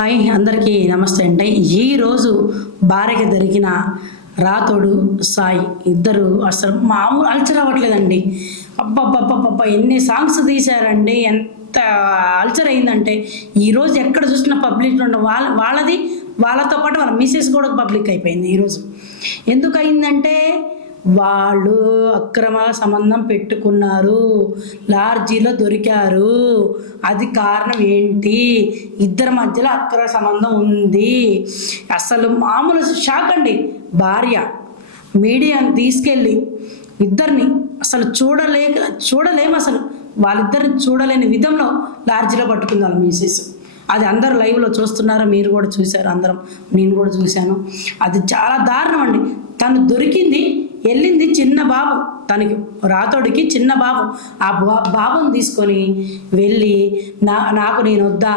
Hi అందరికీ నమస్తే అండి. ఈరోజు భార్యకి జరిగిన రాతోడు సాయి ఇద్దరు అసలు మామూలు అల్చర్ అవ్వట్లేదండి. అబ్బబ్బబ్బబ్బబ్బా ఎన్ని సాంగ్స్ తీశారండి, ఎంత అల్చర్ అయిందంటే ఈరోజు ఎక్కడ చూసిన పబ్లిక్ ఉండ వాళ్ళతో పాటు వాళ్ళ మిస్సెస్ కూడా పబ్లిక్ అయిపోయింది. ఈరోజు ఎందుకు అయిందంటే వాళ్ళు అక్రమ సంబంధం పెట్టుకున్నారు, లాడ్జీలో దొరికారు. అది కారణం ఏంటి? ఇద్దరి మధ్యలో అక్రమ సంబంధం ఉంది. అసలు మామూలు షాక్ అండి. భార్య మీడియాని తీసుకెళ్ళి ఇద్దరిని అసలు చూడలేము, అసలు వాళ్ళిద్దరిని చూడలేని విధంలో లాడ్జీలో పట్టుకుంది వాళ్ళ మిసెస్. అది అందరూ లైవ్లో చూస్తున్నారు, మీరు కూడా చూశారు, అందరం నేను కూడా చూశాను. అది చాలా దారుణం అండి. తను దొరికింది, వెళ్ళింది చిన్న బాబు, తనకి రాతోడికి చిన్న బాబు. ఆ బాబుని తీసుకొని వెళ్ళి నాకు నేను వద్దా,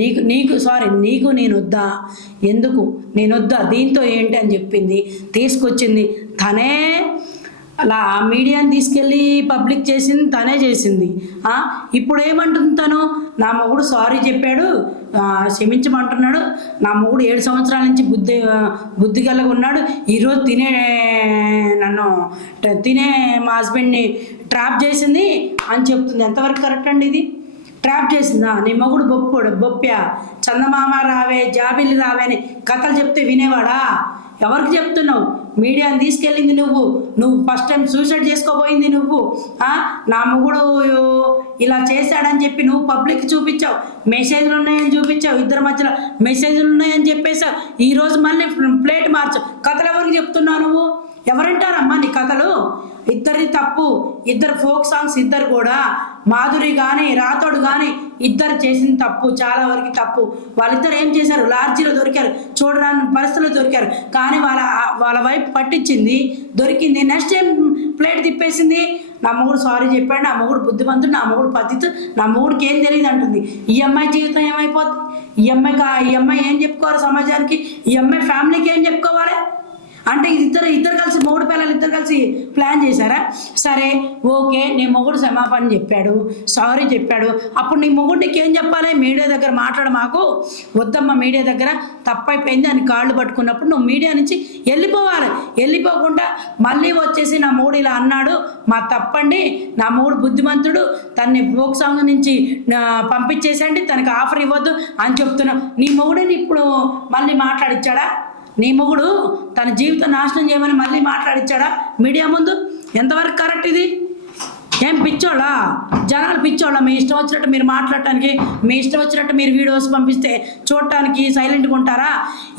నీకు నేను వద్దా, ఎందుకు నేను వద్దా, దీంతో ఏంటి అని చెప్పింది, తీసుకొచ్చింది తనే. అలా ఆ మీడియాని తీసుకెళ్ళి పబ్లిక్ చేసింది తనే చేసింది. ఇప్పుడు ఏమంటుంది తను, నా మొగుడు సారీ చెప్పాడు, క్షమించమంటున్నాడు, నా మొగుడు 7 సంవత్సరాల నుంచి బుద్ధి కలిగి ఉన్నాడు, ఈరోజు తినే మా హస్బెండ్ని ట్రాప్ చేసింది అని చెప్తుంది. ఎంతవరకు కరెక్ట్ అండి ఇది? ట్రాప్ చేసిందా? నీ మొగుడు బొప్పా, చందమామ రావే, జాబిల్లి రావే అని కథలు చెప్తే వినేవాడా? ఎవరికి చెప్తున్నావు? మీడియాని తీసుకెళ్ళింది నువ్వు ఫస్ట్ టైం సూసైడ్ చేసుకోబోయింది నువ్వు. నా మొగుడు ఇలా చేశాడని చెప్పి నువ్వు పబ్లిక్ చూపించావు, మెసేజ్లు ఉన్నాయని చూపించావు, ఇద్దరి మధ్యలో మెసేజ్లు ఉన్నాయని చెప్పేసావు. ఈరోజు మళ్ళీ ప్లేట్ మార్చు. కథలు ఎవరికి చెప్తున్నావు నువ్వు? ఎవరంటారమ్మా నీ కథలు? ఇద్దరిది తప్పు. ఇద్దరు ఫోక్ సాంగ్స్ ఇద్దరు కూడా, మాధురి కానీ రాతోడు కానీ ఇద్దరు చేసిన తప్పు, చాలా వరకు తప్పు. వాళ్ళిద్దరు ఏం చేశారు? లాడ్జీలో దొరికారు, చూడరాని పరిస్థితుల్లో దొరికారు. కానీ వాళ్ళ వైపు పట్టించింది, దొరికింది. నెక్స్ట్ టైం ప్లేట్ తిప్పేసింది. నా మొగుడు సారీ చెప్పాడు, నా మొగుడు బుద్ధిమంతుడు, నా మొగుడు పద్ధతి, నా మొగుడికి ఏం తెలియదు అంటుంది. ఈ అమ్మాయి జీవితం ఏమైపోతుంది? ఈ అమ్మాయి ఏం చెప్పుకోవాలి సమాజానికి? ఈ అమ్మాయి ఫ్యామిలీకి ఏం చెప్పుకోవాలి? అంటే ఇద్దరు కలిసి, మొగుడు పిల్లలు ఇద్దరు కలిసి ప్లాన్ చేశారా? సరే ఓకే, నీ మొగుడు క్షమాపణ చెప్పాడు, సారీ చెప్పాడు, అప్పుడు నీ మొగుడు నీకేం చెప్పాలి? మీడియా దగ్గర మాట్లాడ, మాకు వద్దమ్మా, మీడియా దగ్గర తప్పైపోయింది అని కాళ్ళు పట్టుకున్నప్పుడు నువ్వు మీడియా నుంచి వెళ్ళిపోవాలి. వెళ్ళిపోకుండా మళ్ళీ వచ్చేసి నా మొగుడు ఇలా అన్నాడు, మా తప్పండి, నా మొగుడు బుద్ధిమంతుడు, తనని ఫోక్ సాంగ్ నుంచి పంపించేసండి, తనకి ఆఫర్ ఇవ్వద్దు అని చెప్తున్నావు. నీ మొగుడిని ఇప్పుడు మళ్ళీ మాట్లాడిచ్చాడా? నీ మొగుడు తన జీవితం నాశనం చేయమని మళ్ళీ మాట్లాడిచ్చాడా మీడియా ముందు? ఎంతవరకు కరెక్ట్ ఇది? ఏం పిచ్చోళ్ళా? జనాలు పిచ్చోళ్ళ? మీ ఇష్టం వచ్చినట్టు మీరు మాట్లాడటానికి, మీ ఇష్టం వచ్చినట్టు మీరు వీడియోస్ పంపిస్తే చూడటానికి సైలెంట్గా ఉంటారా? ఈ